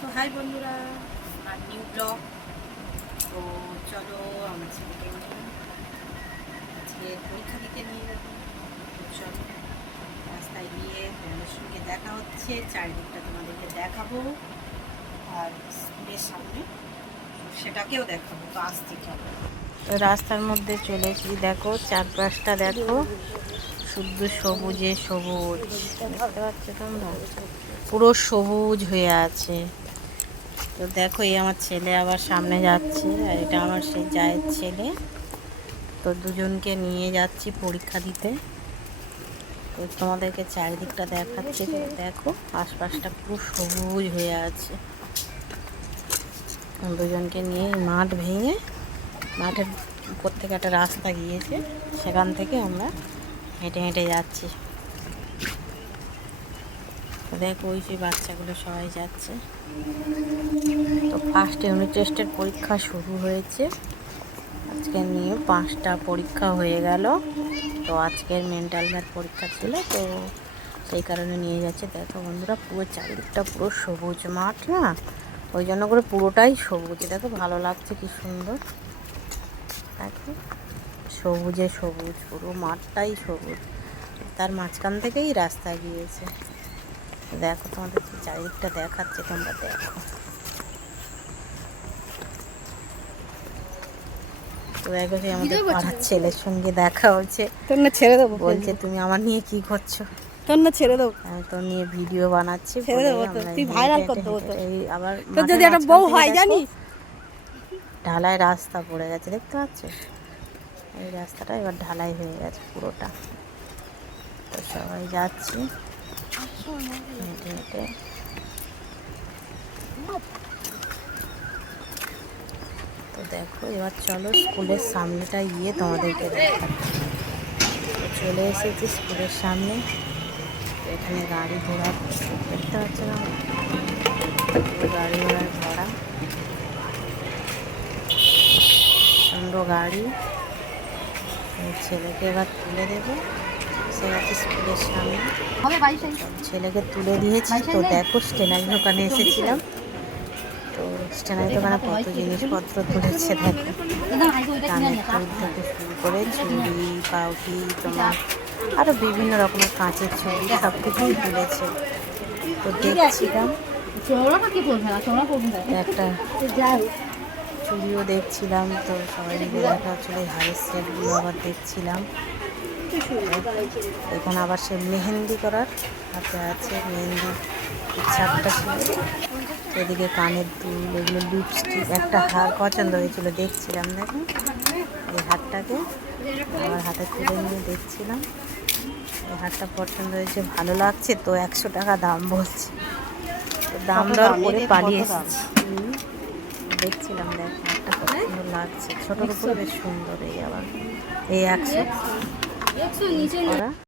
তো হাই বন্ধুরা, আর new blog. তো চলো আমার ছেলেকে আজকে পরীক্ষা দিতে নিয়ে যাবো। তো চলো রাস্তায় গিয়ে তোমাদের সঙ্গে দেখা হচ্ছে, চারিদিকটা তোমাদেরকে দেখাবো আর স্কুলের সামনে সেটাকেও দেখাবো। তো আসতে চলো। তো রাস্তার মধ্যে চলে এসেছি, দেখো চারপাশটা দেখো, শুদ্ধ সবুজে সবুজ, দেখতে পাচ্ছ তোমরা, পুরো সবুজ হয়ে আছে। তো দেখো এই আমার ছেলে আবার সামনে যাচ্ছে, আর এটা আমার সেই জায়ের ছেলে। তো দুজনকে নিয়ে যাচ্ছি পরীক্ষা দিতে। তো তোমাদেরকে চারিদিকটা দেখাচ্ছি, তো দেখো আশপাশটা পুরো সবুজ হয়ে আছে। দুজনকে নিয়ে মাঠ ভেঙে, মাঠের উপর থেকে একটা রাস্তা গিয়েছে, সেখান থেকে আমরা হেঁটে হেঁটে যাচ্ছি। তো দেখো ওই যে বাচ্চাগুলো সবাই যাচ্ছে। তো ফার্স্ট ইউনিট টেস্টের পরীক্ষা শুরু হয়েছে। আজকে নিয়ে 5টা পরীক্ষা হয়ে গেল। তো আজকের মেন্টাল ম্যাথ পরীক্ষা ছিল, তো সেই কারণে নিয়ে যাচ্ছে। দেখো বন্ধুরা, পুরো চারিদিকটা পুরো সবুজ মাঠ না, ওই জন্য করে পুরোটাই সবুজ। দেখো ভালো লাগছে, কি সুন্দর। দেখো সবুজে সবুজ, পুরো মাঠটাই সবুজ, তার মাঝখান থেকেই রাস্তা গিয়েছে। দেখো তোমাদের চারিদিকটা দেখাচ্ছে, তোমরা দেখো। তো দেখো যে আমাদের পাড়ার ছেলের সঙ্গে দেখা হচ্ছে, তোর না ছেড়ে দেবো, বলছে তুমি আমার নিয়ে কি করছো। তোর না ছেড়ে দেবো, আমি তোর নিয়ে ভিডিও বানাচ্ছি, ছেড়ে দেবো তো, তুই ভাইরাল করে দেবো তো। আবার তোর যদি একটা বউ হয় জানিস, ঢালাই রাস্তা পড়ে গেছে, দেখতে পাচ্ছ এই রাস্তাটা এবার ঢালাই হয়ে গেছে পুরোটা। তো সবাই যাচ্ছি হেঁটে হেঁটে। তো দেখো এবার চলো স্কুলের সামনেটা গিয়ে তোমাদেরকে দেখাচ্ছি। চলে এসেছি স্কুলের সামনে। এখানে গাড়ি ঘোড়া দেখতে পাচ্ছ না, গাড়ি ঘোড়ার ভরা সুন্দর গাড়ি। ছেলেকে এবার তুলে দেবো, সে আছে স্কুলের সামনে। ছেলেকে তুলে দিয়েছি। তো দেখো স্টেনারি দোকানে এসেছিলাম। তো স্টেনারি দোকানে কত জিনিসপত্র তুলেছে দেখো, কানের দুল থেকে শুরু করে চুড়ি, পাউটি, তোমার আরও বিভিন্ন রকমের কাঁচের ছবি সব কিছুই তুলেছে। তো দেখছিলাম, একটা চুড়িও দেখছিলাম। তো সবাই মিলে দেখা হচ্ছিল, হারের সেটগুলো আবার দেখছিলাম। এখানে আবার সে মেহেন্দি করার হাতে আছে, মেহেন্দি ইচ্ছাটা ছিল। এদিকে কানের দুল, এগুলো লিপস্টিক, একটা হার পছন্দ হয়েছিল, দেখছিলাম। দেখো এই হারটাকে আমার হাতে তুলে নিয়ে দেখছিলাম। এই হারটা পছন্দ হয়েছে, ভালো লাগছে। তো 100 টাকা দাম বলছে। তো দাম দর করে পালিয়ে এসেছি, দেখছিলাম। দেখ হারটা কত সুন্দর লাগছে, ছোটোর উপরে বেশ সুন্দর। এই আবার এই 100 করা